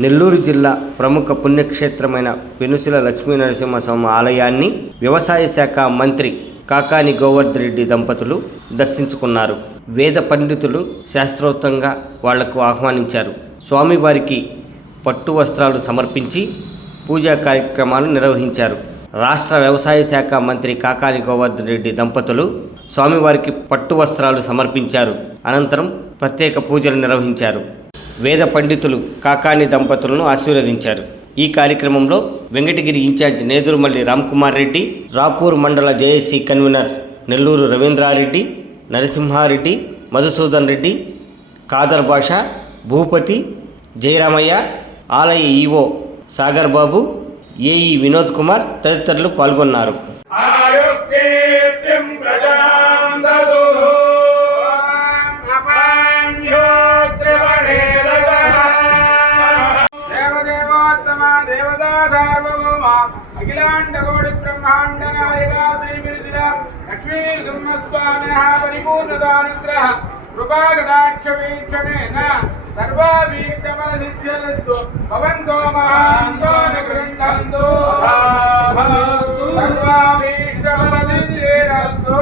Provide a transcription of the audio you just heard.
నెల్లూరు జిల్లా ప్రముఖ పుణ్యక్షేత్రమైన పెనుసుల లక్ష్మీ నరసింహస్వామి ఆలయాన్ని వ్యవసాయ శాఖ మంత్రి కాకాని గోవర్ధన్ రెడ్డి దంపతులు దర్శించుకున్నారు. వేద పండితులు శాస్త్రోక్తంగా వాళ్ళకు ఆహ్వానించారు. స్వామివారికి పట్టు వస్త్రాలు సమర్పించి పూజా కార్యక్రమాలు నిర్వహించారు. రాష్ట్ర వ్యవసాయ శాఖ మంత్రి కాకాని గోవర్ధన్ రెడ్డి దంపతులు స్వామివారికి పట్టు వస్త్రాలు సమర్పించారు. అనంతరం ప్రత్యేక పూజలు నిర్వహించారు. వేద పండితులు కాకాని దంపతులను ఆశీర్వదించారు. ఈ కార్యక్రమంలో వెంకటగిరి ఇన్ఛార్జ్ నేదురుమల్లి రామ్కుమార్ రెడ్డి రాపూర్ మండల జేఏసీ కన్వీనర్ నెల్లూరు రవీంద్రారెడ్డి నరసింహారెడ్డి మధుసూదన్ రెడ్డి కాదర్ బాషా భూపతి జయరామయ్య ఆలయ ఈవో సాగర్ బాబు ఏఈ వినోద్ కుమార్ తదితరులు పాల్గొన్నారు. ಸರ್ವದ ಸಾರ್ವಭೌಮ. ಅಖಿಲಾಂಡ ಕೋಟಿ ಬ್ರಹ್ಮಾಂಡ ನಾಯಕ ಶ್ರೀ ಬಿರುಜಿನ ಲಕ್ಷ್ಮೀ ಸಿಂಹಸ್ವಾಮಿನ ಪರಿಪೂರ್ಣದಾನುಗ್ರಹ ಕೃಪಾ ಕಟಾಕ್ಷ ವೀಕ್ಷಣೇನ ಸರ್ವಾಭೀಷ್ಟಮನ ಸಿದ್ಧಿರಸ್ತು ಭವಂತೋ ಮಹಾಂತೋ ನ ಗೃಹಂತೋ ಸರ್ವಾಭೀಷ್ಟಮನ ಸಿದ್ಧಿರಸ್ತು